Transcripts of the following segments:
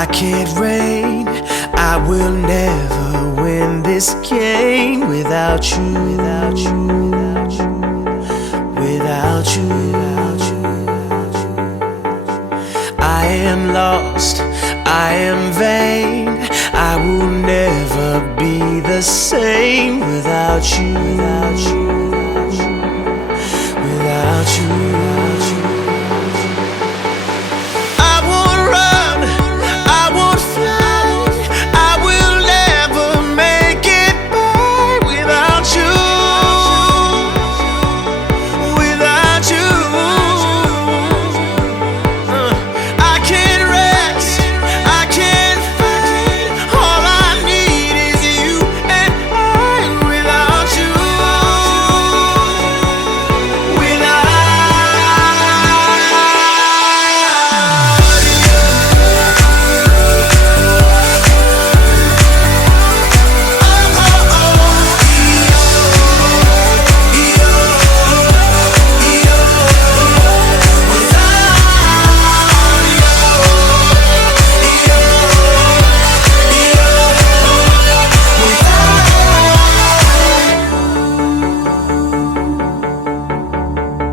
I can't reign. I will never win this game without you, without you, without you, without you, without you. I am lost, I am vain. I will never be the same without you, without you, without you, without you. I won't run, I won't fly. I will never make it by without you, without you. I can't rest, I can't fight. All I need is you and I without you, without you.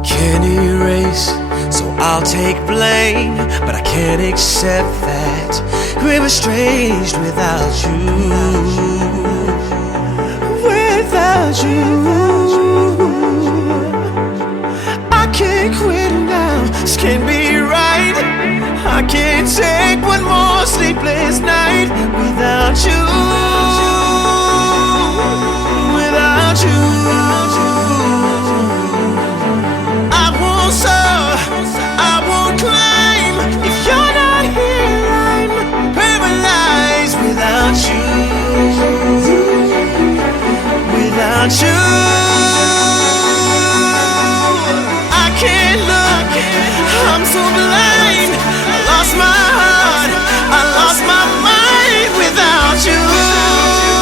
Can't erase, so I'll take blame, but I can't accept that we're estranged without you, without you. I can't quit now, this can't be right. I can't take one more sleepless night without you, without you. I won't soar, I won't climb. If you're not here, I'm paralyzed without you, without you. I can't look, I'm so blind. I lost my heart, I lost my mind without you, without you.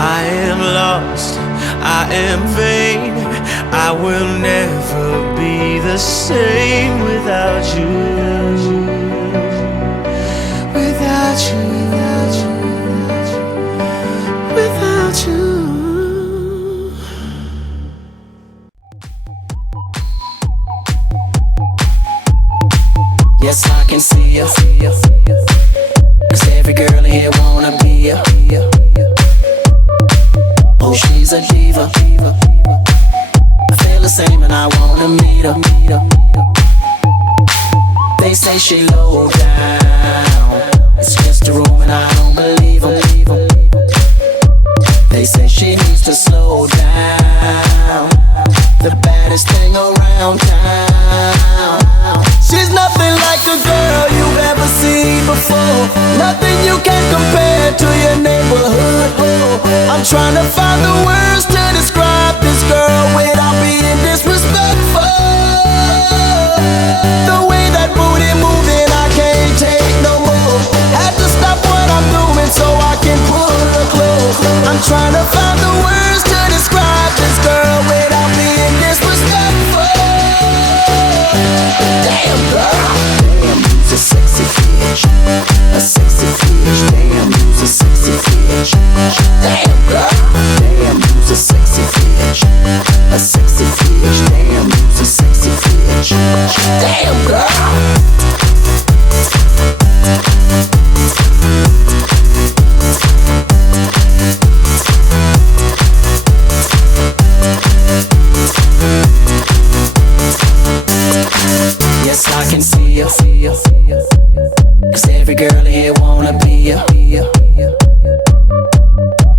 I am lost, I am vain. I will never be the same without you, without you, without you, without you. Yes, I can see you, 'cause every girl here wanna be you. Oh, she's a diva. I feel the same and I wanna meet her. They say she low down, it's just a room and I don't believe them. They say she needs to slow down, the baddest thing around town. She's nothing like a girl you've ever seen before, nothing you can compare to your neighborhood. I'm trying to find the words to describe this girl without being disrespectful. The way that booty moving, I can't take no more. Had to stop what I'm doing so I can pull her close. I'm trying to find the words to describe this girl without being disrespectful. Damn girl, damn, you's a sexy bitch, a sexy bitch. Damn, you's a sexy bitch. Damn girl, damn, you's a sexy bitch, a sexy bitch. Damn, you's a sexy bitch. Damn girl. Yes, I can see you, 'cause every girl here wanna be you.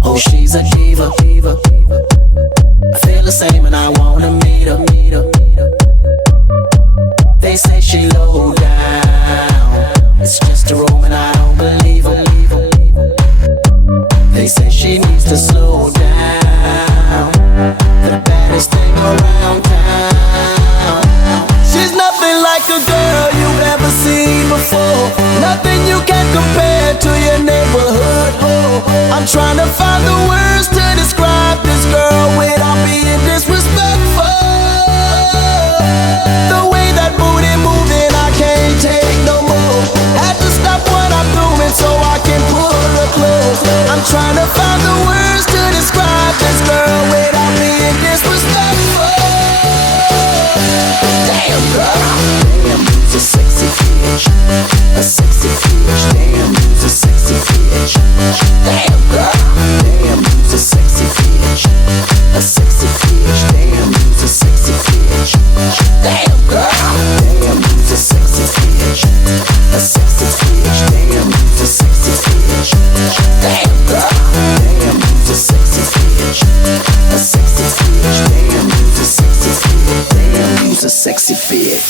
Oh, she's a diva. I feel the same and I wanna meet her. They say she low down, find the words to describe this girl without being disrespectful. The way that booty moving, I can't take no more. Had to stop what I'm doing so I can pull her close. I'm trying to find the words to describe this girl without being disrespectful. Damn girl, damn, you's a sexy bitch, a sexy bitch. Damn, you's a sexy bitch. Damn girl, damn, you's a sexy bitch, a sexy bitch. Damn, you's a sexy bitch. Damn girl, damn, you's a sexy bitch, a sexy bitch. Damn, you's a sexy bitch. Damn girl, damn, you's a sexy bitch, a sexy bitch. Damn, you's a sexy bitch. Damn, you's a sexy bitch.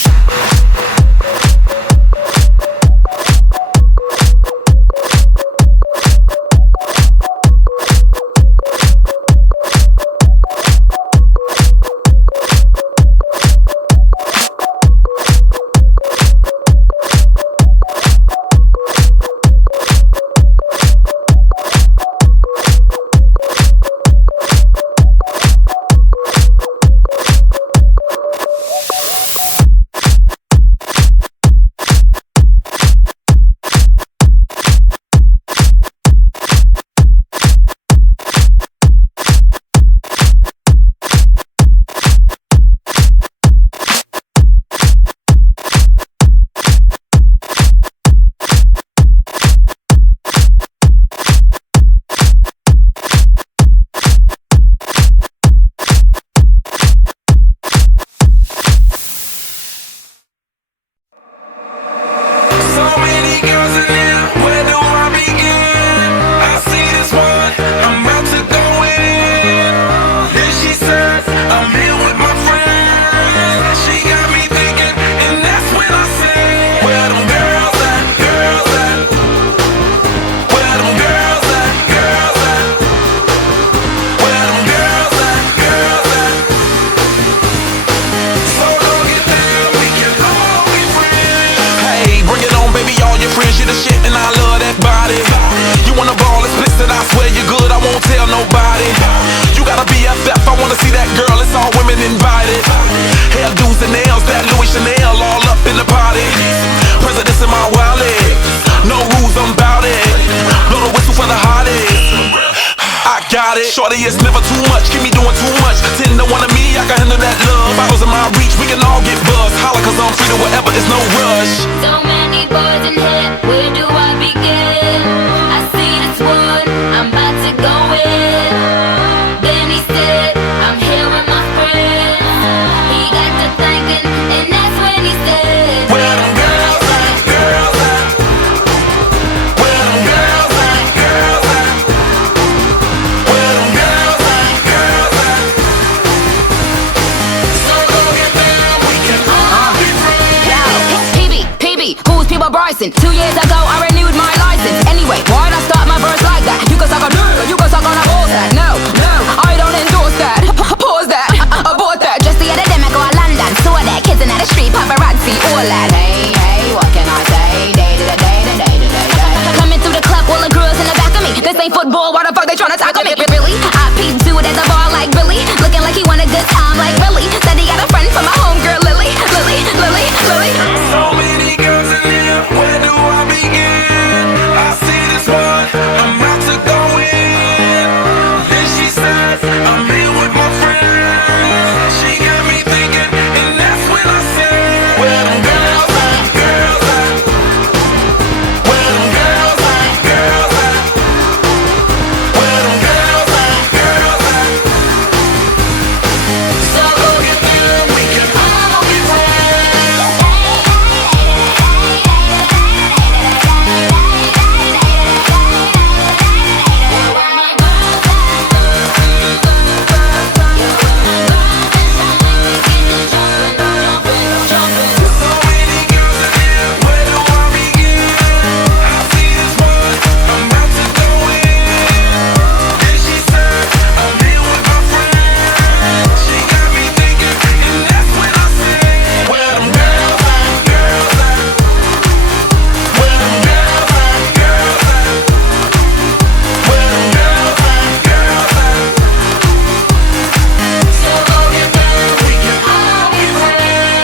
Shorty, it's never too much, keep me doing too much. 10 to 1 of me, I can handle that love. Bottles in my reach, we can all get buzzed. Holla, cause I'm free to whatever, it's no rush. So many boys in here, where do I begin? I see this one, I'm about to go in. Then he said, I'm here with my friends. He got to thinking, and that's when he said, where them girls at, girls at? Where them girls at, girls at? Where them girls at, girls at? So go get down, we can all be friends. yo, PB, who's People Bryson? 2 years ago, I renewed my license. Anyway, why'd I start my verse like that? You can suck on you can suck on a horse that. No, I don't endorse that. Pause that, abort that. Just the other day, I go to London, saw that kids in the street, paparazzi, all that. Hey,